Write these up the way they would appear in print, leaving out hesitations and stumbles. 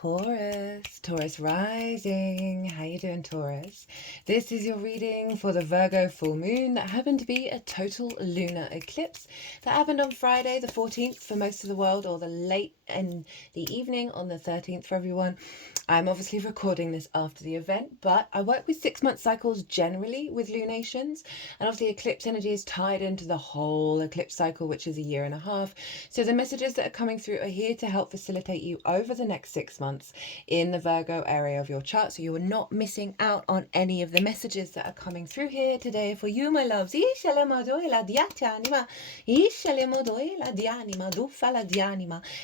Taurus rising. How you doing, Taurus? This is your reading for the Virgo full moon that happened to be a total lunar eclipse that happened on Friday the 14th for most of the world, or the late in the evening on the 13th for everyone. I'm obviously recording this after the event, but I work with 6-month cycles generally with lunations, and obviously eclipse energy is tied into the whole eclipse cycle, which is a year and a half. So the messages that are coming through are here to help facilitate you over the next 6 months in the Virgo area of your chart, so you are not missing out on any of the messages that are coming through here today for you, my loves.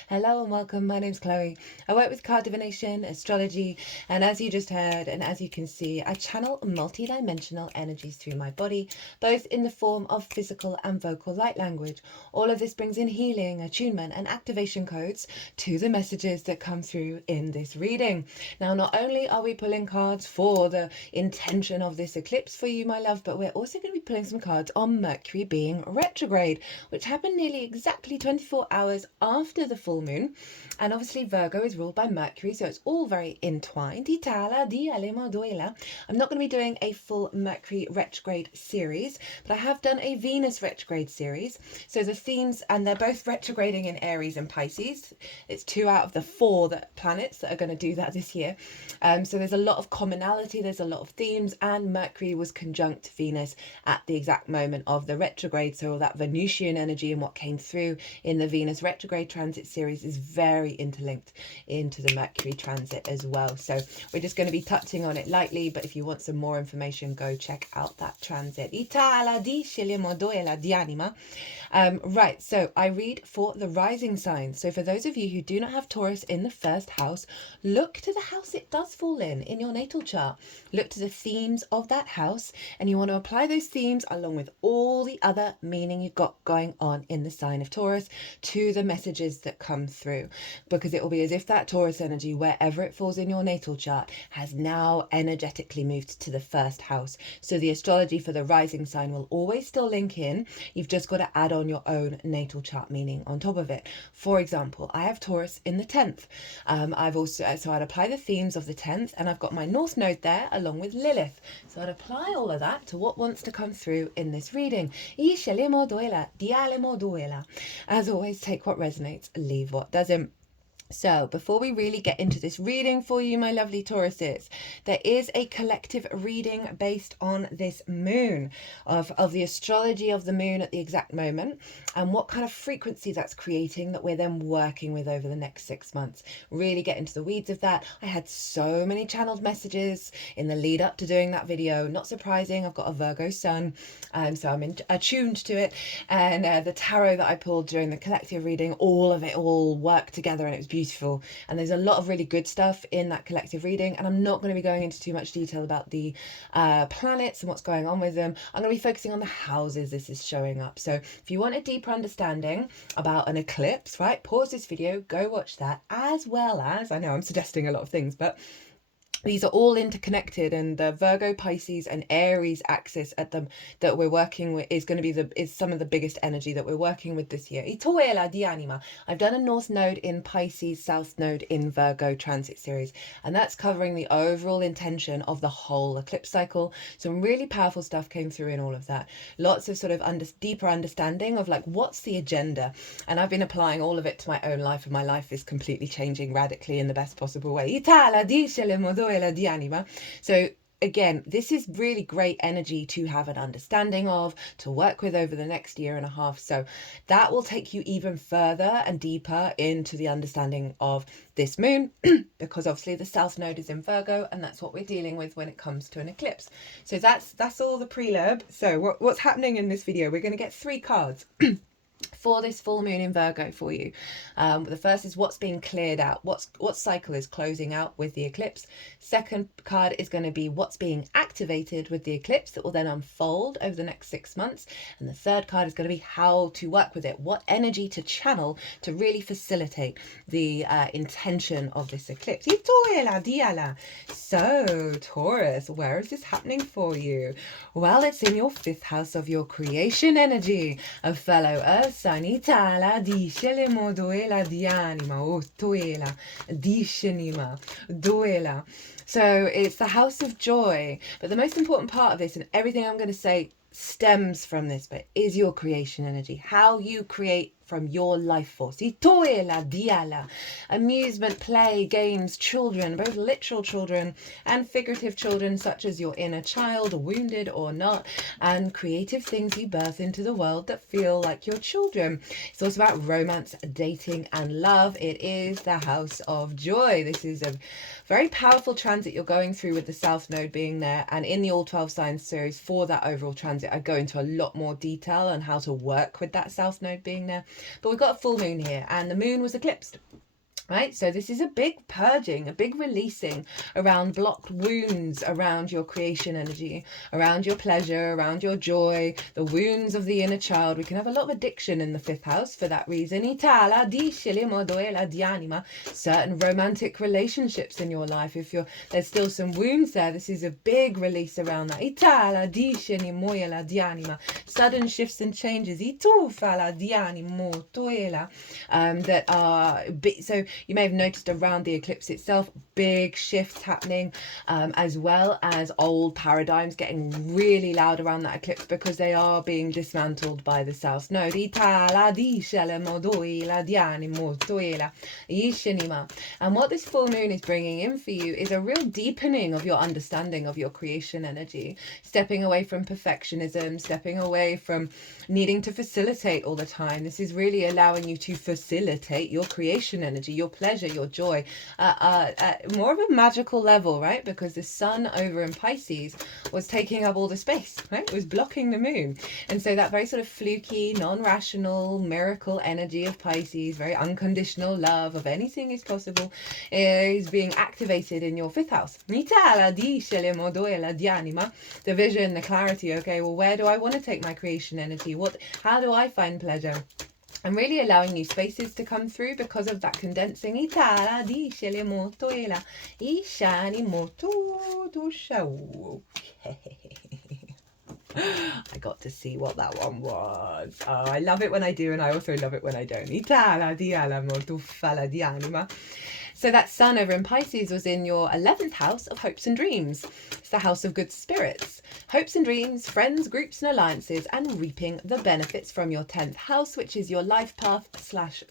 Hello and welcome. My name's Chloe. I work with card divination, astrology, and as you just heard and as you can see, I channel multi-dimensional energies through my body, both in the form of physical and vocal light language. All of this brings in healing, attunement, and activation codes to the messages that come through in this reading. Now, not only are we pulling cards for the intention of this eclipse for you, my love, but we're also going to be pulling some cards on Mercury being retrograde, which happened nearly exactly 24 hours after the full moon. And obviously Virgo is ruled by Mercury, so it's all very entwined. I'm not going to be doing a full Mercury retrograde series, but I have done a Venus retrograde series. So the themes, and they're both retrograding in Aries and Pisces. It's 2 out of the 4 planets that are going to do that this year. So there's a lot of commonality, there's a lot of themes, and Mercury was conjunct Venus at the exact moment of the retrograde. So all that Venusian energy and what came through in the Venus retrograde transit series is very interlinked into the Mercury transit as well. So we're just going to be touching on it lightly, but if you want some more information, go check out that transit. Right, so I read for the rising signs. So for those of you who do not have Taurus in the first house, look to the house it does fall in your natal chart. Look to the themes of that house, and you want to apply those themes along with all the other meaning you've got going on in the sign of Taurus to the messages that come through, because it will be as if that Taurus energy, wherever it falls in your natal chart, has now energetically moved to the first house. So the astrology for the rising sign will always still link in. You've just got to add on your own natal chart meaning on top of it. For example, I have Taurus in the 10th. So I'd apply the themes of the 10th, and I've got my North Node there along with Lilith. So I'd apply all of that to what wants to come through in this reading. As always, take what resonates, leave what doesn't. So before we really get into this reading for you, my lovely Tauruses, there is a collective reading based on this moon of the astrology of the moon at the exact moment and what kind of frequency that's creating that we're then working with over the next 6 months. Really get into the weeds of that. I had so many channeled messages in the lead up to doing that video. Not surprising, I've got a Virgo sun, so I'm attuned to it. And the tarot that I pulled during the collective reading, all of it all worked together, and it was beautiful. And there's a lot of really good stuff in that collective reading, and I'm not going to be going into too much detail about the planets and what's going on with them. I'm going to be focusing on the houses this is showing up. So if you want a deeper understanding about an eclipse, right, pause this video, go watch that, as well as, I know I'm suggesting a lot of things, but these are all interconnected, and the Virgo, Pisces, and Aries axis at them that we're working with is going to be is some of the biggest energy that we're working with this year. I've done a North Node in Pisces, South Node in Virgo transit series, and that's covering the overall intention of the whole eclipse cycle. Some really powerful stuff came through in all of that. Lots of sort of deeper understanding of like what's the agenda, and I've been applying all of it to my own life, and my life is completely changing radically in the best possible way. So again, this is really great energy to have an understanding of, to work with over the next year and a half. So that will take you even further and deeper into the understanding of this moon, because obviously the South Node is in Virgo, and that's what we're dealing with when it comes to an eclipse. So that's all the prelude. So what's happening in this video? We're going to get 3 cards for this full moon in Virgo for you. The first is what's being cleared out, what cycle is closing out with the eclipse. Second card is going to be what's being activated with the eclipse that will then unfold over the next 6 months. And the third card is going to be how to work with it, what energy to channel to really facilitate the intention of this eclipse. So Taurus, where is this happening for you? Well, it's in your 5th house of your creation energy, a fellow Earth Sun, Itala, Dishele Moduela Dianima, O Tuela, Dishenima, Duela. So it's the house of joy. But the most important part of this, and everything I'm going to say stems from this, but is your creation energy. How you create from your life force. Itoela diala. Amusement, play, games, children, both literal children and figurative children, such as your inner child, wounded or not, and creative things you birth into the world that feel like your children. It's also about romance, dating, and love. It is the house of joy. This is a very powerful transit you're going through with the South Node being there. And in the All 12 Signs series for that overall transit, I go into a lot more detail on how to work with that South Node being there. But we've got a full moon here, and the moon was eclipsed. Right, so this is a big purging, a big releasing around blocked wounds, around your creation energy, around your pleasure, around your joy, the wounds of the inner child. We can have a lot of addiction in the 5th house for that reason. Itala di moduela di anima. Certain romantic relationships in your life. If there's still some wounds there, this is a big release around that. Itala di moduela di anima. Sudden shifts and changes. Itufala di animo tuela. That are so. You may have noticed around the eclipse itself, big shifts happening, as well as old paradigms getting really loud around that eclipse because they are being dismantled by the South Node. And what this full moon is bringing in for you is a real deepening of your understanding of your creation energy, stepping away from perfectionism, stepping away from needing to facilitate all the time. This is really allowing you to facilitate your creation energy, your pleasure, your joy, more of a magical level, right? Because the sun over in Pisces was taking up all the space, right? It was blocking the moon. And so that very sort of fluky, non-rational, miracle energy of Pisces, very unconditional love of anything is possible, is being activated in your 5th house. The vision, the clarity, okay, well, where do I want to take my creation energy? How do I find pleasure? And really allowing new spaces to come through because of that condensing. I got to see what that one was. Oh, I love it when I do, and I also love it when I don't. So that sun over in Pisces was in your 11th house of hopes and dreams. It's the house of good spirits. Hopes and dreams, friends, groups and alliances, and reaping the benefits from your 10th house, which is your life path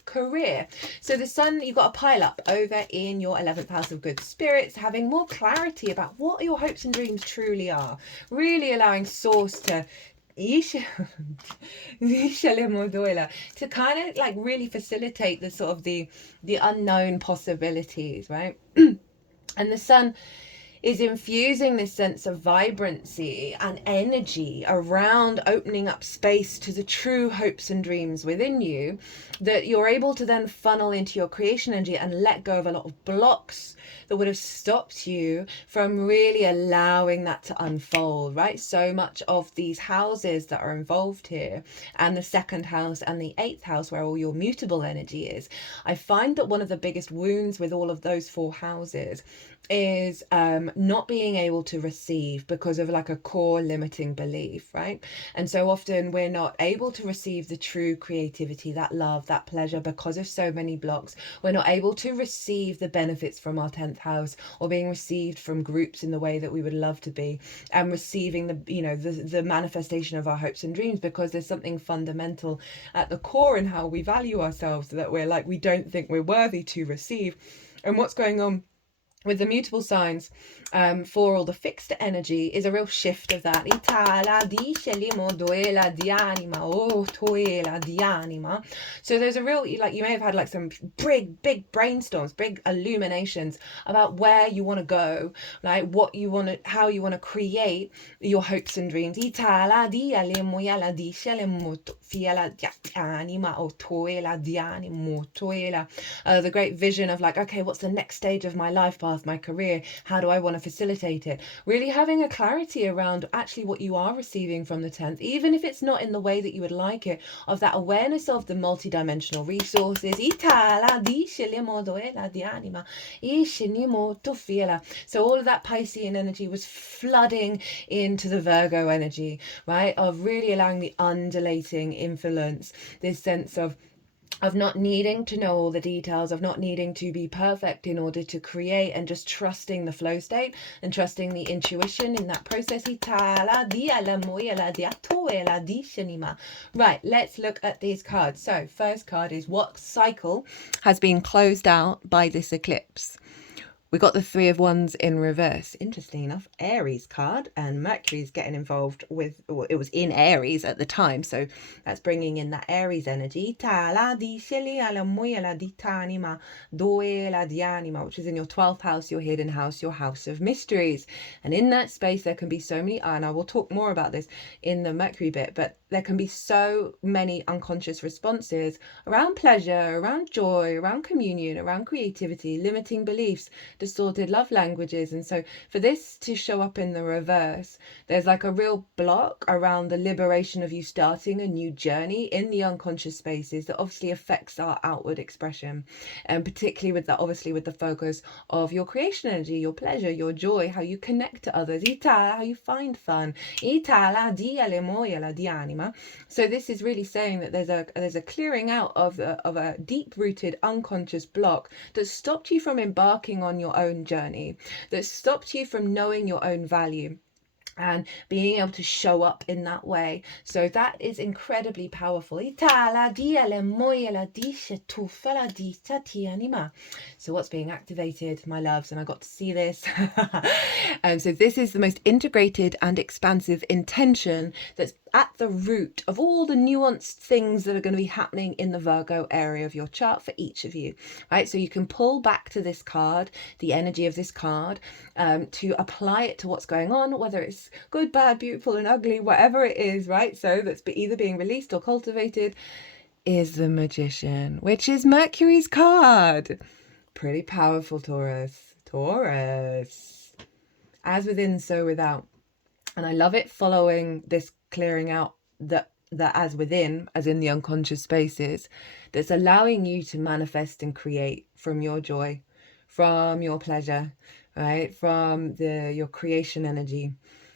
/ career. So the sun, you've got a pile up over in your 11th house of good spirits, having more clarity about what your hopes and dreams truly are. Really allowing source to kind of like really facilitate the sort of the unknown possibilities, right? And the sun is infusing this sense of vibrancy and energy around opening up space to the true hopes and dreams within you, that you're able to then funnel into your creation energy and let go of a lot of blocks that would have stopped you from really allowing that to unfold, right? So much of these houses that are involved here, and the 2nd house and the 8th house where all your mutable energy is, I find that one of the biggest wounds with all of those 4 houses is not being able to receive because of like a core limiting belief, right? And so often we're not able to receive the true creativity, that love, that pleasure, because of so many blocks. We're not able to receive the benefits from our 10th house, or being received from groups in the way that we would love to be, and receiving the manifestation of our hopes and dreams, because there's something fundamental at the core in how we value ourselves that we don't think we're worthy to receive. And what's going on with the mutable signs for all the fixed energy is a real shift of that. So there's a real, like, you may have had like some big brainstorms, big illuminations about where you want to go, like what you want to, how you want to create your hopes and dreams. The great vision of like, okay, what's the next stage of my life path? path, my career, how do I want to facilitate it? Really having a clarity around actually what you are receiving from the 10th, even if it's not in the way that you would like it, of that awareness of the multidimensional resources. So all of that Piscean energy was flooding into the Virgo energy, right? Of really allowing the undulating influence, this sense of not needing to know all the details, of not needing to be perfect in order to create, and just trusting the flow state and trusting the intuition in that process. Right, let's look at these cards. So first card is what cycle has been closed out by this eclipse. We got the Three of Wands in reverse. Interesting enough, Aries card, and Mercury's getting involved with, well, it was in Aries at the time, so that's bringing in that Aries energy, which is in your 12th house, your hidden house, your house of mysteries. And in that space, there can be so many, and I will talk more about this in the Mercury bit, but there can be so many unconscious responses around pleasure, around joy, around communion, around creativity, limiting beliefs, distorted love languages. And so for this to show up in the reverse, there's like a real block around the liberation of you starting a new journey in the unconscious spaces that obviously affects our outward expression, and particularly with that, obviously with the focus of your creation energy, your pleasure, your joy, how you connect to others, how you find fun. So this is really saying that there's a clearing out of a deep-rooted unconscious block that stopped you from embarking on your own journey, that stopped you from knowing your own value and being able to show up in that way. So that is incredibly powerful. So what's being activated, my loves, and I got to see this. And so this is the most integrated and expansive intention that's at the root of all the nuanced things that are going to be happening in the Virgo area of your chart for each of you, right? So you can pull back to this card, the energy of this card, to apply it to what's going on, whether it's good, bad, beautiful and ugly, whatever it is, right? So that's either being released or cultivated is the Magician, which is Mercury's card. Pretty powerful, Taurus. As within, so without. And I love it following this clearing out that as within, as in the unconscious spaces, that's allowing you to manifest and create from your joy, from your pleasure, right? From your creation energy.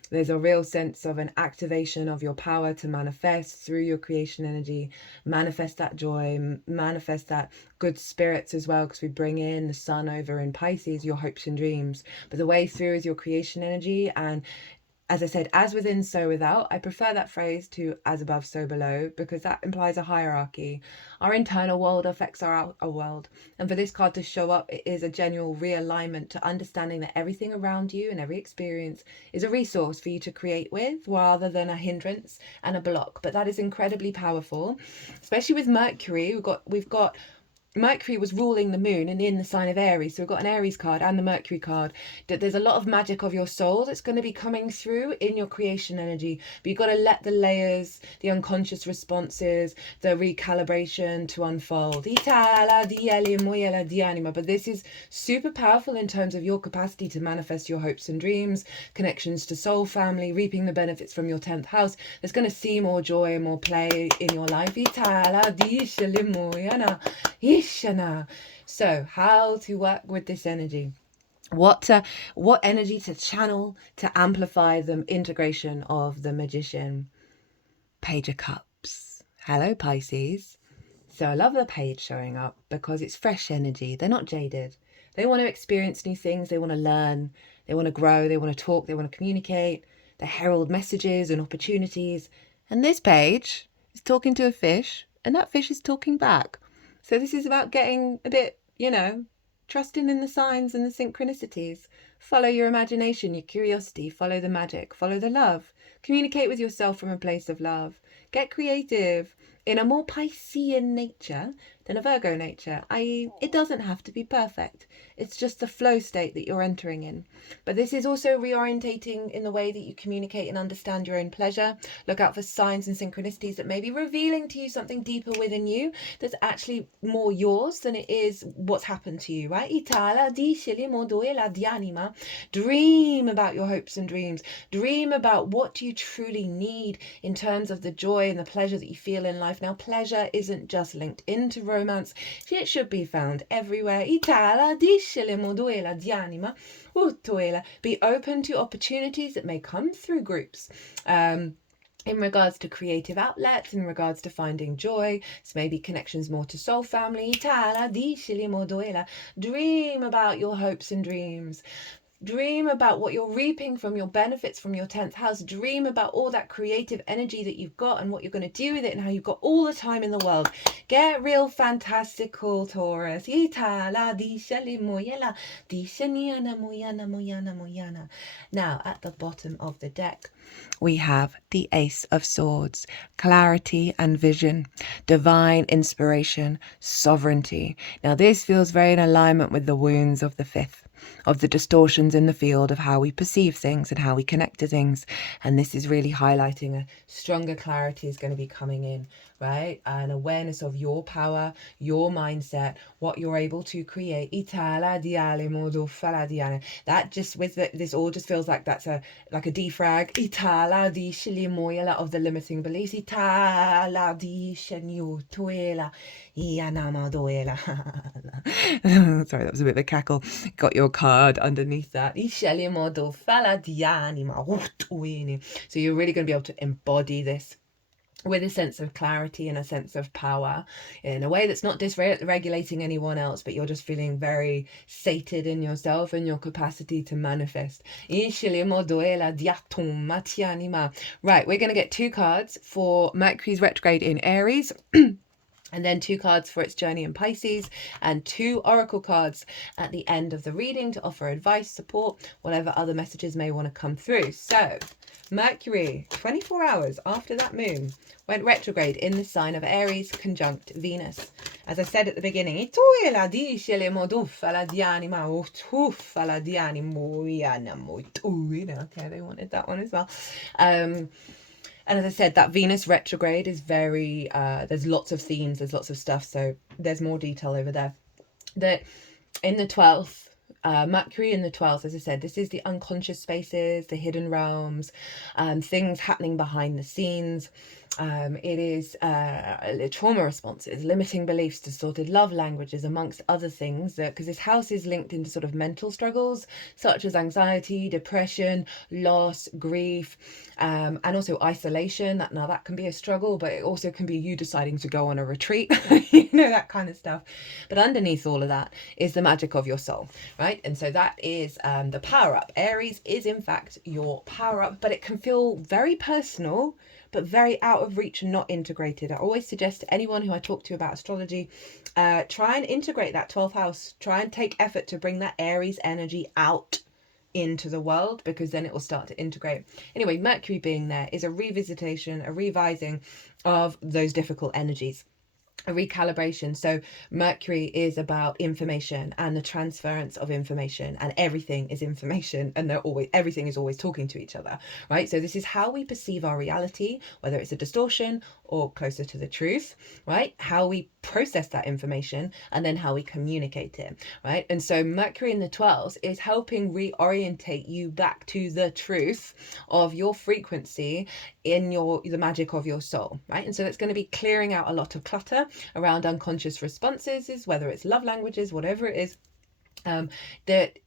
There's a real sense of an activation of your power to manifest through your creation energy, manifest that joy, manifest that good spirits as well, because we bring in the sun over in Pisces, your hopes and dreams. But the way through is your creation energy. And as I said, as within, so without. I prefer that phrase to as above, so below, because that implies a hierarchy. Our internal world affects our outer world. And for this card to show up, it is a genuine realignment to understanding that everything around you and every experience is a resource for you to create with, rather than a hindrance and a block. But that is incredibly powerful, especially with Mercury. We've got Mercury was ruling the moon and in the sign of Aries. So we've got an Aries card and the Mercury card. That there's a lot of magic of your soul that's going to be coming through in your creation energy. But you've got to let the layers, the unconscious responses, the recalibration to unfold. But this is super powerful in terms of your capacity to manifest your hopes and dreams, connections to soul family, reaping the benefits from your 10th house. There's going to see more joy and more play in your life. So how to work with this energy? What energy to channel to amplify the integration of the Magician? Page of Cups. Hello, Pisces. So I love the page showing up because it's fresh energy. They're not jaded. They want to experience new things. They want to learn. They want to grow. They want to talk. They want to communicate. They herald messages and opportunities. And this page is talking to a fish, and that fish is talking back. So this is about getting a bit, trusting in the signs and the synchronicities. Follow your imagination, your curiosity, follow the magic, follow the love. Communicate with yourself from a place of love. Get creative in a more Piscean nature than a Virgo nature, i.e. it doesn't have to be perfect. It's just the flow state that you're entering in. But this is also reorientating in the way that you communicate and understand your own pleasure. Look out for signs and synchronicities that may be revealing to you something deeper within you that's actually more yours than it is what's happened to you, right? Dream about your hopes and dreams. Dream about what you truly need in terms of the joy and the pleasure that you feel in life. Now, pleasure isn't just linked into romance. It should be found everywhere. Be open to opportunities that may come through groups. In regards to creative outlets, in regards to finding joy, so maybe connections more to soul family. Dream about your hopes and dreams. Dream about what you're reaping from your benefits from your 10th house. Dream about all that creative energy that you've got and what you're going to do with it and how you've got all the time in the world. Get real fantastical, Taurus. Now, at the bottom of the deck, we have the Ace of Swords, clarity and vision, divine inspiration, sovereignty. Now, this feels very in alignment with the wounds of the 5th. Of the distortions in the field of how we perceive things and how we connect to things. And this is really highlighting a stronger clarity is going to be coming in, right? An awareness of your power, your mindset, what you're able to create. That just with this all just feels like that's like a defrag of the limiting beliefs. Sorry, that was a bit of a cackle. Got your card underneath that. So you're really going to be able to embody this with a sense of clarity and a sense of power in a way that's not dysregulating anyone else, but you're just feeling very sated in yourself and your capacity to manifest. Right, we're going to get 2 cards for Mercury's retrograde in Aries. And then 2 cards for its journey in Pisces, and 2 oracle cards at the end of the reading to offer advice, support, whatever other messages may want to come through. So, Mercury, 24 hours after that moon, went retrograde in the sign of Aries, conjunct Venus. As I said at the beginning, okay, they wanted that one as well. And as I said, that Venus retrograde is very, there's lots of themes, there's lots of stuff, so there's more detail over there. That in the 12th, Mercury in the 12th, as I said, this is the unconscious spaces, the hidden realms, things happening behind the scenes. It is trauma responses, limiting beliefs, distorted love languages, amongst other things, because this house is linked into sort of mental struggles such as anxiety, depression, loss, grief, and also isolation. That can be a struggle, but it also can be you deciding to go on a retreat, that kind of stuff. But underneath all of that is the magic of your soul, right? And so that is the power up. Aries is in fact your power up, but it can feel very personal, but very out of reach and not integrated. I always suggest to anyone who I talk to about astrology, try and integrate that 12th house. Try and take effort to bring that Aries energy out into the world, because then it will start to integrate. Anyway, Mercury being there is a revisitation, a revising of those difficult energies. A recalibration. So Mercury is about information and the transference of information, and everything is information, and everything is always talking to each other, right? So this is how we perceive our reality, whether it's a distortion or closer to the truth, right? How we process that information and then how we communicate it, right? And so Mercury in the 12th is helping reorientate you back to the truth of your frequency in the magic of your soul, right? And so that's going to be clearing out a lot of clutter around unconscious responses, whether it's love languages, whatever it is, that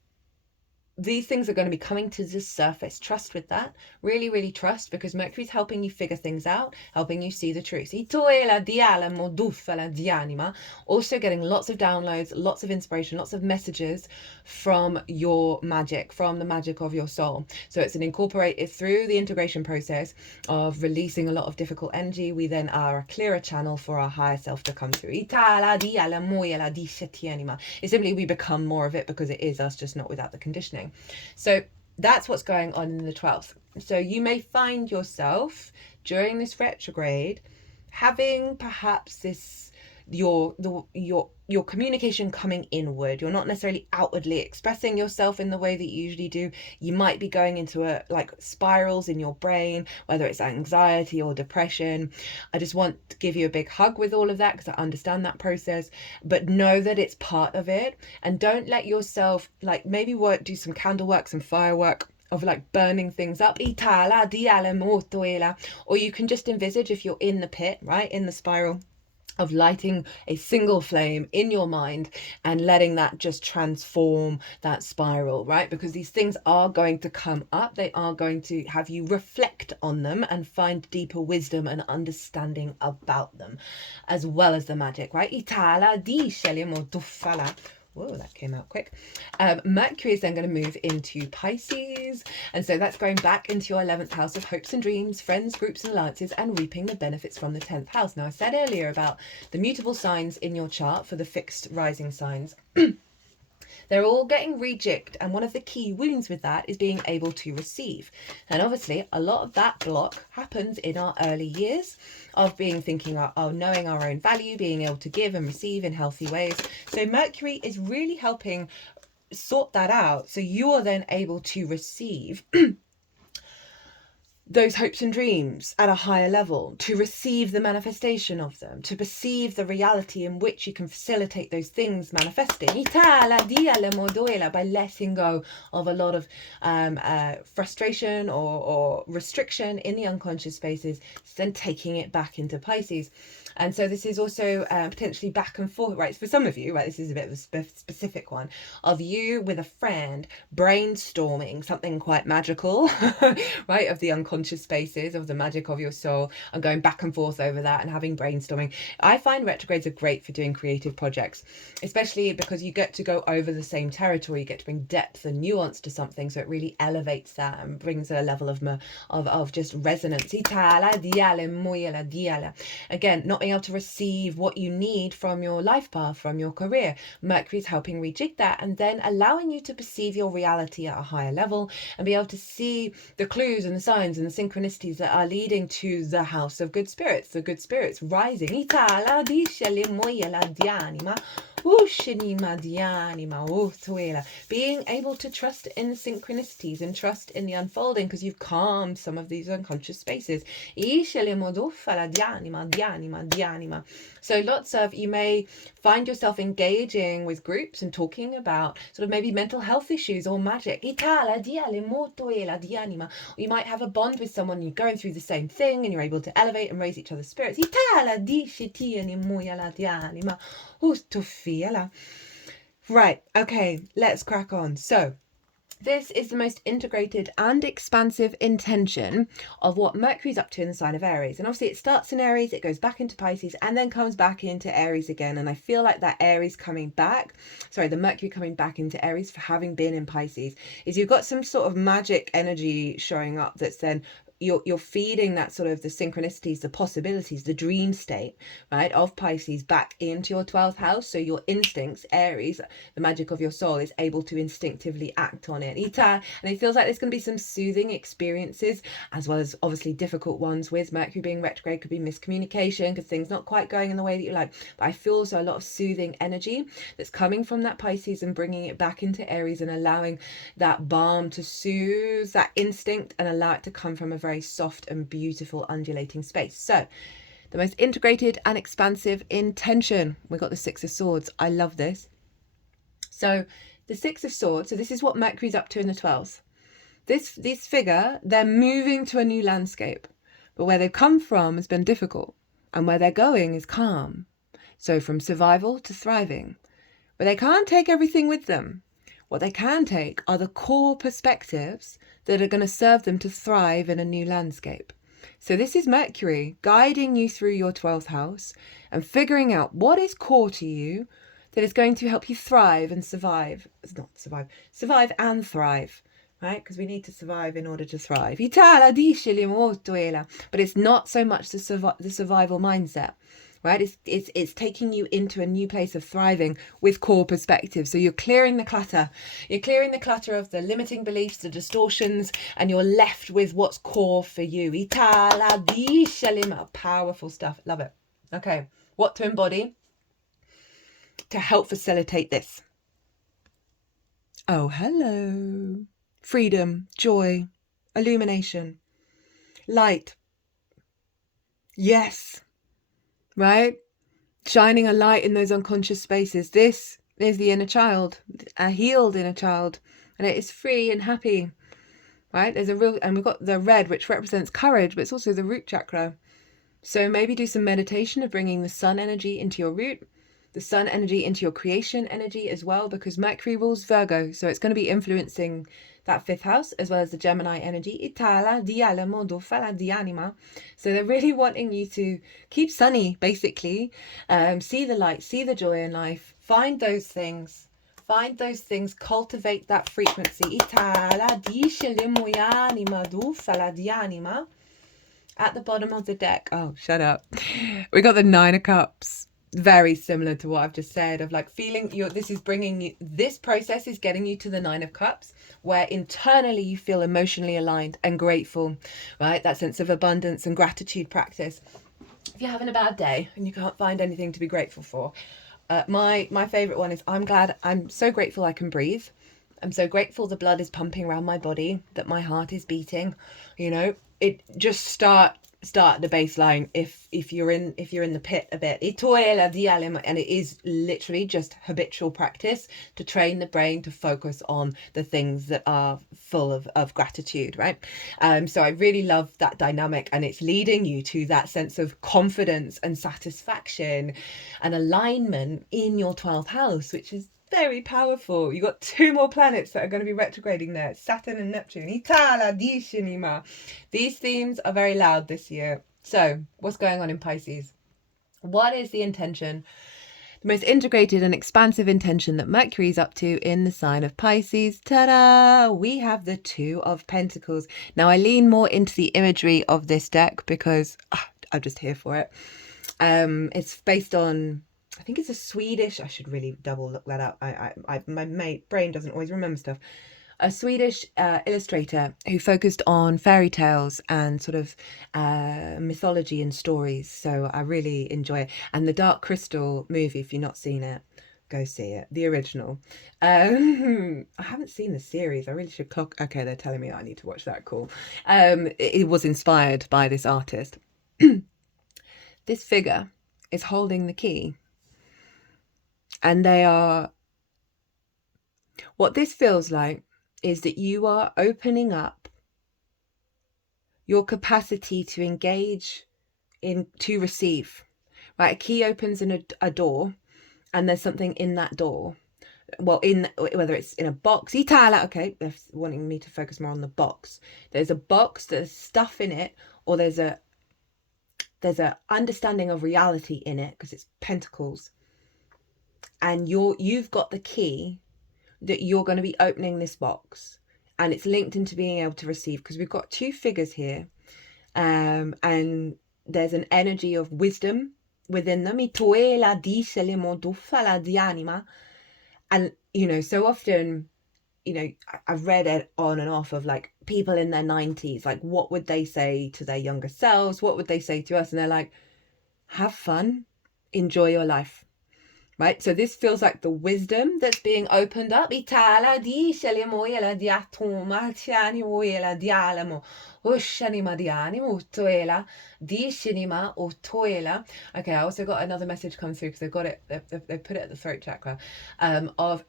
these things are going to be coming to the surface. Trust with that. Really, really trust, because Mercury's helping you figure things out, helping you see the truth. Also getting lots of downloads, lots of inspiration, lots of messages from your magic, from the magic of your soul. So it's through the integration process of releasing a lot of difficult energy. We then are a clearer channel for our higher self to come through. It's simply we become more of it because it is us, just not without the conditioning. So that's what's going on in the 12th. So you may find yourself during this retrograde having perhaps this your communication coming inward. You're not necessarily outwardly expressing yourself in the way that you usually do. You might be going into like spirals in your brain, whether it's anxiety or depression. I just want to give you a big hug with all of that, because I understand that process, but know that it's part of it. And don't let yourself, like, maybe do some candle work, some firework, of like burning things up, or you can just envisage, if you're in the pit, right, in the spiral, of lighting a single flame in your mind and letting that just transform that spiral, right? Because these things are going to come up. They are going to have you reflect on them and find deeper wisdom and understanding about them, as well as the magic, right? Whoa, that came out quick. Mercury is then going to move into Pisces. And so that's going back into your 11th house of hopes and dreams, friends, groups and alliances, and reaping the benefits from the 10th house. Now, I said earlier about the mutable signs in your chart for the fixed rising signs. They're all getting rejigged, and one of the key wounds with that is being able to receive. And obviously, a lot of that block happens in our early years of thinking of knowing our own value, being able to give and receive in healthy ways. So Mercury is really helping sort that out, so you are then able to receive those hopes and dreams at a higher level, to receive the manifestation of them, to perceive the reality in which you can facilitate those things manifesting by letting go of a lot of frustration or restriction in the unconscious spaces, then taking it back into Pisces. And so this is also potentially back and forth, right? For some of you, right, this is a bit of a specific one, of you with a friend brainstorming something quite magical, right, of the unconscious spaces, of the magic of your soul, and going back and forth over that and having brainstorming. I find retrogrades are great for doing creative projects, especially because you get to go over the same territory, you get to bring depth and nuance to something, so it really elevates that and brings a level of just resonance. Again, not being able to receive what you need from your life path, from your career. Mercury's helping rejig that, and then allowing you to perceive your reality at a higher level and be able to see the clues and the signs and the synchronicities that are leading to the house of good spirits, the good spirits rising. Being able to trust in the synchronicities and trust in the unfolding, because you've calmed some of these unconscious spaces. So lots of, you may find yourself engaging with groups and talking about sort of maybe mental health issues or magic. You might have a bond with someone, you're going through the same thing and you're able to elevate and raise each other's spirits. Right, okay, let's crack on. So this is the most integrated and expansive intention of what Mercury's up to in the sign of Aries. And obviously it starts in Aries, it goes back into Pisces, and then comes back into Aries again. And I feel like that Aries coming back, the Mercury coming back into Aries for having been in Pisces, is you've got some sort of magic energy showing up that's then you're feeding that sort of the synchronicities, the possibilities, the dream state, right, of Pisces back into your 12th house. So your instincts, Aries, the magic of your soul, is able to instinctively act on it. And it feels like there's going to be some soothing experiences, as well as obviously difficult ones with Mercury being retrograde. Could be miscommunication, because things not quite going in the way that you like. But I feel also a lot of soothing energy that's coming from that Pisces and bringing it back into Aries and allowing that balm to soothe that instinct and allow it to come from a very soft and beautiful undulating space. So the most integrated and expansive intention, we got the Six of Swords. I love this. So the Six of Swords, so this is what Mercury's up to in the 12th. This figure, they're moving to a new landscape, but where they've come from has been difficult, and where they're going is calm. So from survival to thriving. But they can't take everything with them. What they can take are the core perspectives that are going to serve them to thrive in a new landscape. So this is Mercury guiding you through your 12th house and figuring out what is core to you that is going to help you thrive and survive. It's not survive and thrive, right? Because we need to survive in order to thrive. But it's not so much the survival mindset. Right, it's taking you into a new place of thriving with core perspective. So you're clearing the clutter. You're clearing the clutter of the limiting beliefs, the distortions, and you're left with what's core for you. Powerful stuff. Love it. Okay, what to embody? to help facilitate this. Oh, hello. Freedom, joy, illumination, light. Yes. Right? Shining a light in those unconscious spaces. This is the inner child, a healed inner child, and it is free and happy. Right? There's a real, and we've got the red, which represents courage, but it's also the root chakra. So maybe do some meditation of bringing the sun energy into your root, the sun energy into your creation energy as well, because Mercury rules Virgo. So it's going to be influencing that 5th house as well as the Gemini energy. So they're really wanting you to keep sunny, basically. See the light, see the joy in life, find those things. Find those things, cultivate that frequency. At the bottom of the deck, oh, shut up. We got the 9 of Cups. Very similar to what I've just said, of like feeling this is bringing you, this process is getting you to the 9 of Cups, where internally you feel emotionally aligned and grateful, right? That sense of abundance and gratitude practice. If you're having a bad day and you can't find anything to be grateful for, my favorite one is I'm so grateful I can breathe. I'm so grateful the blood is pumping around my body, that my heart is beating. You know, it just start the baseline if you're in the pit a bit. And it is literally just habitual practice to train the brain to focus on the things that are full of gratitude, right? So I really love that dynamic, and it's leading you to that sense of confidence and satisfaction and alignment in your 12th house, which is very powerful. You got 2 more planets that are going to be retrograding there, Saturn and Neptune. These themes are very loud this year. So what's going on in Pisces? What is the intention, the most integrated and expansive intention that Mercury's up to in the sign of Pisces? Ta-da! We have the 2 of Pentacles. Now I lean more into the imagery of this deck because I'm just here for it. It's based on, I think it's a Swedish, I should really double look that up. My brain doesn't always remember stuff. A Swedish illustrator who focused on fairy tales and sort of mythology and stories. So I really enjoy it. And the Dark Crystal movie, if you've not seen it, go see it. The original. I haven't seen the series. I really should clock. Okay, they're telling me I need to watch that. Cool. It was inspired by this artist. This figure is holding the key. And they are, what this feels like is that you are opening up your capacity to engage in, to receive, right? A key opens in a door, and there's something in that door. Well, whether it's in a box, okay, they're wanting me to focus more on the box. There's a box, there's stuff in it, or there's a understanding of reality in it, because it's pentacles. And you've got the key that you're going to be opening this box, and it's linked into being able to receive, because we've got 2 figures here, and there's an energy of wisdom within them. And you know, so often, you know, I've read it on and off of like people in their 90s, like what would they say to their younger selves, what would they say to us? And they're like, have fun, enjoy your life. Right, so this feels like the wisdom that's being opened up. Okay, I also got another message come through because they've got it, they put it at the throat chakra, of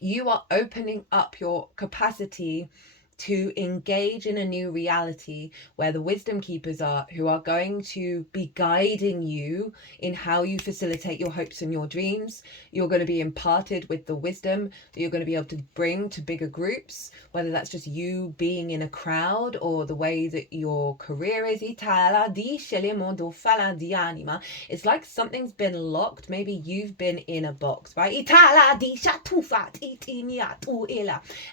you are opening up your capacity to engage in a new reality where the wisdom keepers are, who are going to be guiding you in how you facilitate your hopes and your dreams. You're going to be imparted with the wisdom that you're going to be able to bring to bigger groups, whether that's just you being in a crowd or the way that your career is. It's like something's been locked. Maybe you've been in a box, right?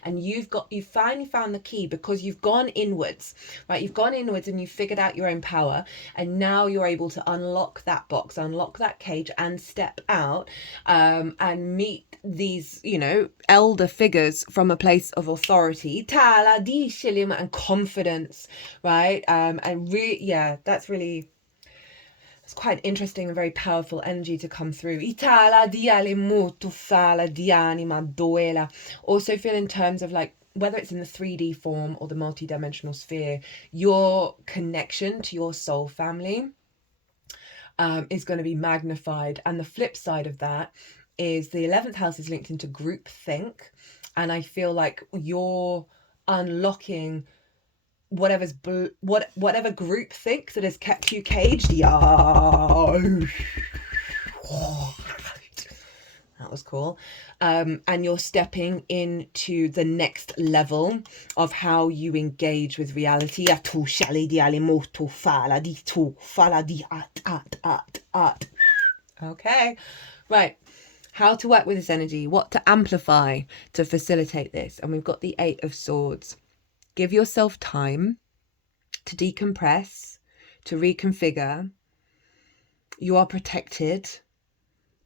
And you finally found the key because you've gone inwards, right? You've gone inwards and you've figured out your own power, and now you're able to unlock that box, unlock that cage, and step out and meet these, you know, elder figures from a place of authority and confidence, right? And yeah, that's quite an interesting and very powerful energy to come through. Itala diale molto fala di anima duela. Also feel in terms of like, whether it's in the 3D form or the multi-dimensional sphere, your connection to your soul family is going to be magnified. And the flip side of that is the 11th house is linked into group think. And I feel like you're unlocking whatever group think that has kept you caged. Yeah. That was cool. And you're stepping into the next level of how you engage with reality. Okay, right. How to work with this energy, what to amplify to facilitate this. And we've got the 8 of Swords. Give yourself time to decompress, to reconfigure. You are protected.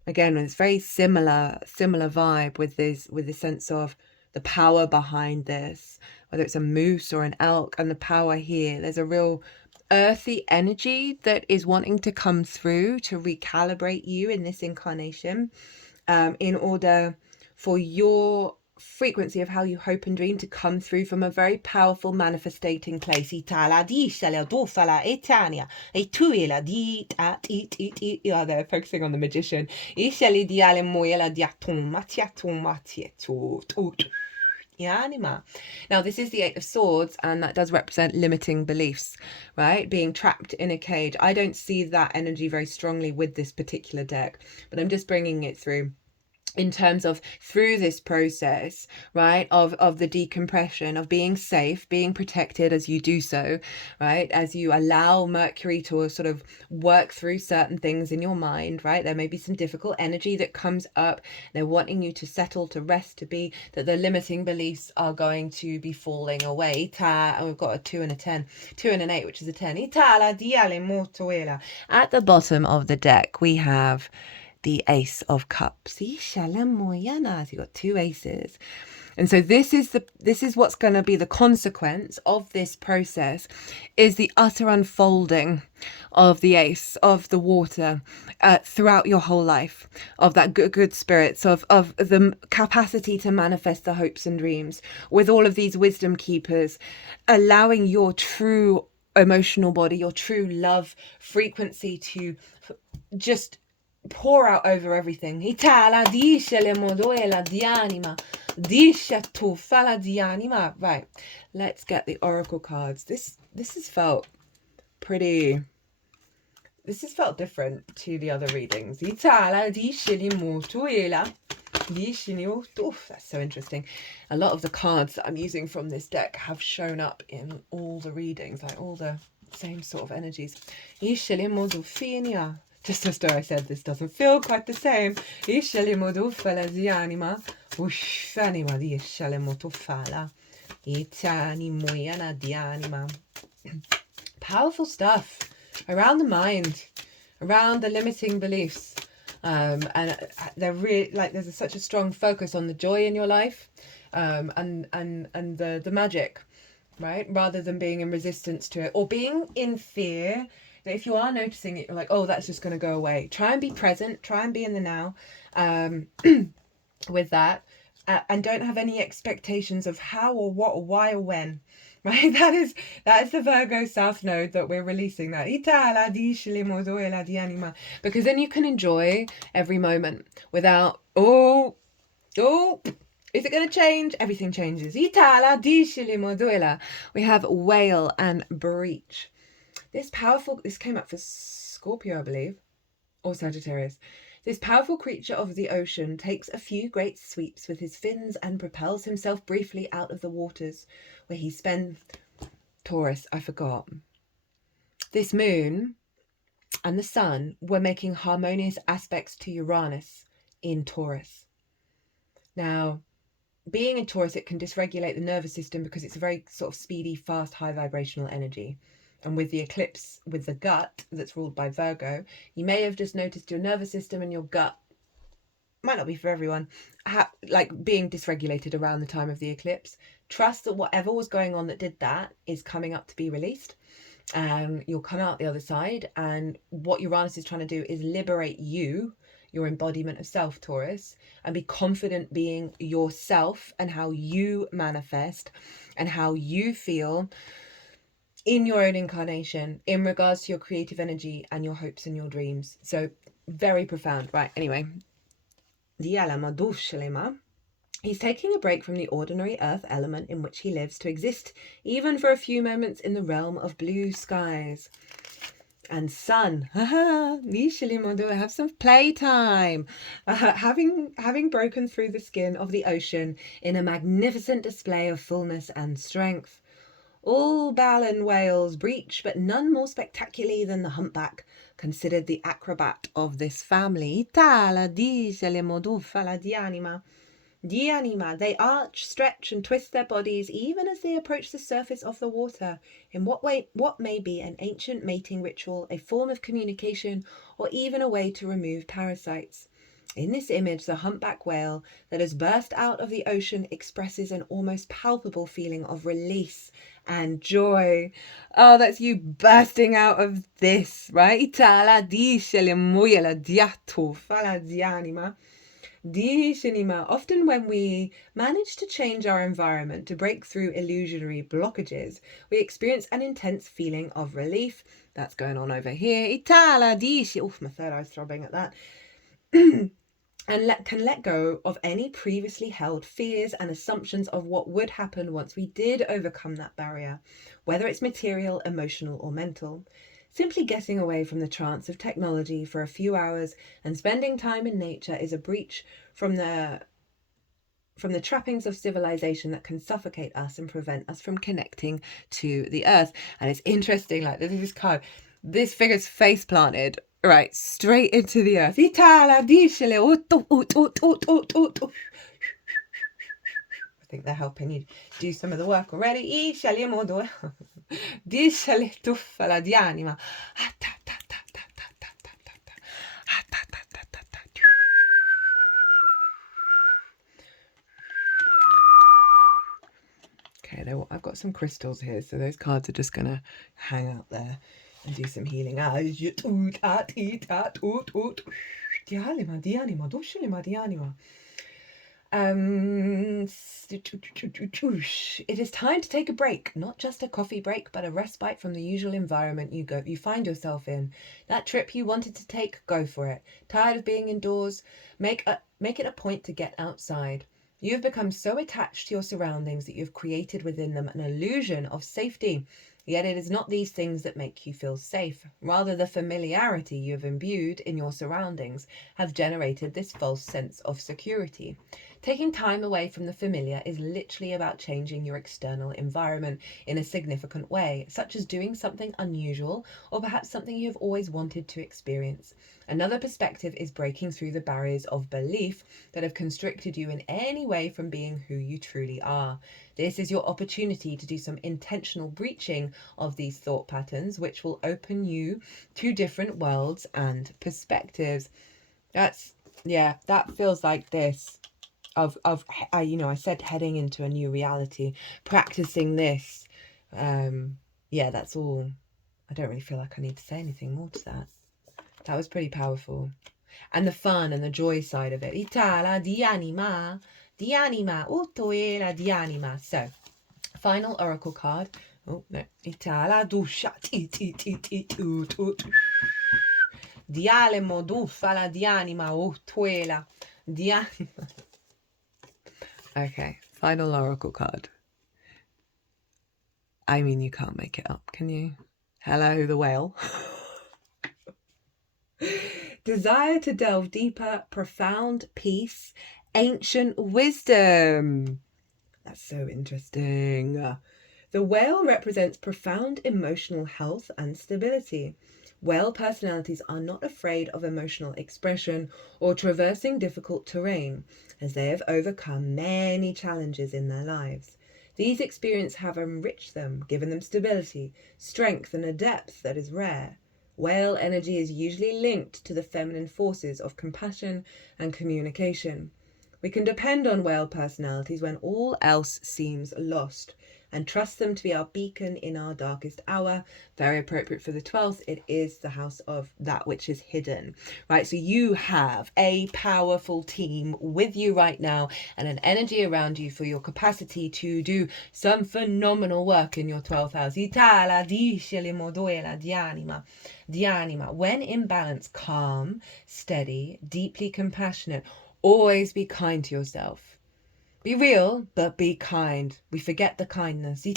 Again, it's very similar vibe with the sense of the power behind this, whether it's a moose or an elk, and the power here. There's a real earthy energy that is wanting to come through to recalibrate you in this incarnation, in order for your frequency of how you hope and dream to come through from a very powerful manifestating place. They're focusing on the magician. Now this is the 8 of Swords, and that does represent limiting beliefs, right? Being trapped in a cage. I don't see that energy very strongly with this particular deck, but I'm just bringing it through in terms of through this process, right, of the decompression, of being safe, being protected as you do so, right, as you allow Mercury to sort of work through certain things in your mind, right? There may be some difficult energy that comes up. They're wanting you to settle, to rest, to be, that the limiting beliefs are going to be falling away. And we've got a 2 and a 10, 2 and an 8, which is a 10. At the bottom of the deck, we have the Ace of Cups. You've got 2 aces. And so this is what's going to be the consequence of this process, is the utter unfolding of the ace, of the water, throughout your whole life, of that good spirits, of the capacity to manifest the hopes and dreams, with all of these wisdom keepers, allowing your true emotional body, your true love frequency to just pour out over everything. Right, let's get the oracle cards. This has felt pretty, this has felt different to the other readings. That's so interesting. A lot of the cards that I'm using from this deck have shown up in all the readings, like all the same sort of energies. Just as though I said, this doesn't feel quite the same. Powerful stuff around the mind, around the limiting beliefs. And they're really like, there's such a strong focus on the joy in your life, and the magic, right? Rather than being in resistance to it or being in fear. If you are noticing it, you're like, oh, that's just going to go away. Try and be present. Try and be in the now, with that. And don't have any expectations of how or what or why or when. Right? That is the Virgo South Node that we're releasing that. Because then you can enjoy every moment without, is it going to change? Everything changes. We have Whale and Breach. This came up for Scorpio, I believe, or Sagittarius. This powerful creature of the ocean takes a few great sweeps with his fins and propels himself briefly out of the waters, where he spends... Taurus, I forgot. This moon and the sun were making harmonious aspects to Uranus in Taurus. Now, being in Taurus, it can dysregulate the nervous system because it's a very sort of speedy, fast, high vibrational energy. And with the eclipse, with the gut that's ruled by Virgo, you may have just noticed your nervous system and your gut, might not be for everyone, like being dysregulated around the time of the eclipse. Trust that whatever was going on that did that is coming up to be released. You'll come out the other side, and what Uranus is trying to do is liberate you, your embodiment of self, Taurus, and be confident being yourself and how you manifest and how you feel in your own incarnation in regards to your creative energy and your hopes and your dreams. So very profound. Right, anyway. He's taking a break from the ordinary earth element in which he lives to exist, even for a few moments, in the realm of blue skies. And sun, have some playtime. Having broken through the skin of the ocean in a magnificent display of fullness and strength. All Balan whales breach, but none more spectacularly than the humpback, considered the acrobat of this family. They arch, stretch, and twist their bodies even as they approach the surface of the water, in what may be an ancient mating ritual, a form of communication, or even a way to remove parasites. In this image, the humpback whale that has burst out of the ocean expresses an almost palpable feeling of release and joy. Oh, that's you bursting out of this, right? Often when we manage to change our environment to break through illusionary blockages, we experience an intense feeling of relief. That's going on over here. Oof, my third eye's throbbing at that. And can let go of any previously held fears and assumptions of what would happen once we did overcome that barrier, whether it's material, emotional, or mental. Simply getting away from the trance of technology for a few hours and spending time in nature is a breach from the trappings of civilization that can suffocate us and prevent us from connecting to the earth. And it's interesting, like this card, this figure's face planted right straight into the earth. I think they're helping you do some of the work already. Okay, I've got some crystals here, so those cards are just going to hang out there and do some healing. It is time to take a break, not just a coffee break, but a respite from the usual environment you find yourself in. That trip you wanted to take, go for it. Tired of being indoors? Make it a point to get outside. You have become so attached to your surroundings that you've created within them an illusion of safety. Yet it is not these things that make you feel safe. Rather, the familiarity you have imbued in your surroundings have generated this false sense of security. Taking time away from the familiar is literally about changing your external environment in a significant way, such as doing something unusual or perhaps something you have always wanted to experience. Another perspective is breaking through the barriers of belief that have constricted you in any way from being who you truly are. This is your opportunity to do some intentional breaching of these thought patterns, which will open you to different worlds and perspectives. That feels like this. I said heading into a new reality, practicing this. That's all. I don't really feel like I need to say anything more to that. That was pretty powerful. And the fun and the joy side of it. Itala di anima, otoela di anima. So, final oracle card. Oh, no. Itala dusha ti tu. Dialemo dufala di anima, otoela di anima. Okay, final oracle card. I mean, you can't make it up, can you? Hello, the whale. Desire to delve deeper, profound peace, ancient wisdom. That's so interesting. The whale represents profound emotional health and stability. Whale personalities are not afraid of emotional expression or traversing difficult terrain, as they have overcome many challenges in their lives. These experiences have enriched them, given them stability, strength, and a depth that is rare. Whale energy is usually linked to the feminine forces of compassion and communication. We can depend on whale personalities when all else seems lost, and trust them to be our beacon in our darkest hour. Very appropriate for the 12th. It is the house of that which is hidden, right? So you have a powerful team with you right now and an energy around you for your capacity to do some phenomenal work in your 12th house. When in balance, calm, steady, deeply compassionate. Always be kind to yourself. Be real, but be kind. We forget the kindness.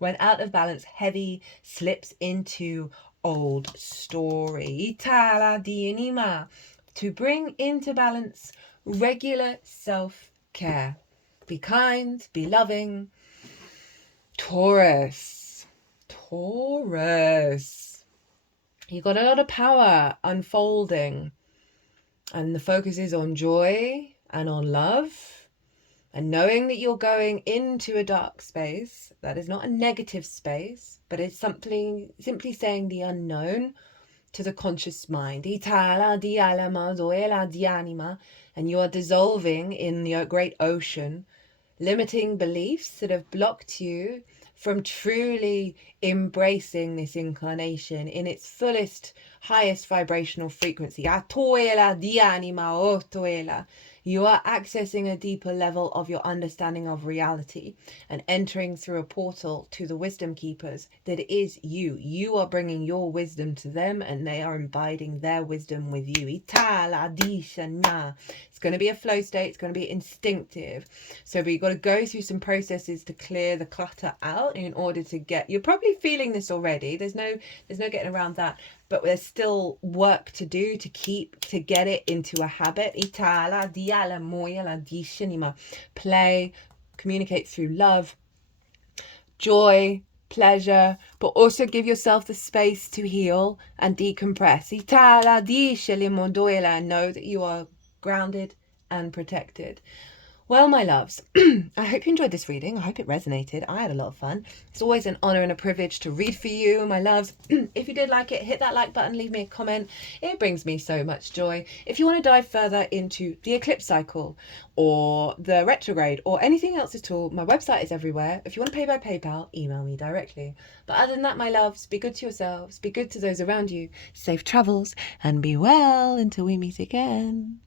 When out of balance, heavy slips into old story. To bring into balance, regular self-care. Be kind, be loving. Taurus. You got a lot of power unfolding. And the focus is on joy and on love, and knowing that you're going into a dark space that is not a negative space, but it's something simply saying the unknown to the conscious mind. And you are dissolving in the great ocean, limiting beliefs that have blocked you from truly embracing this incarnation in its fullest, highest vibrational frequency. You are accessing a deeper level of your understanding of reality and entering through a portal to the wisdom keepers that is you. You are bringing your wisdom to them and they are imbibing their wisdom with you. It's going to be a flow state. It's going to be instinctive. So but you've got to go through some processes to clear the clutter out in order to get, you're probably feeling this already. There's no getting around that. But there's still work to do to get it into a habit. Play, communicate through love, joy, pleasure, but also give yourself the space to heal and decompress. Know that you are grounded and protected. Well, my loves, I hope you enjoyed this reading. I hope it resonated. I had a lot of fun. It's always an honor and a privilege to read for you, my loves. If you did like it, hit that like button, leave me a comment. It brings me so much joy. If you want to dive further into the eclipse cycle or the retrograde or anything else at all, my website is everywhere. If you want to pay by PayPal, email me directly. But other than that, my loves, be good to yourselves, be good to those around you, safe travels, and be well until we meet again.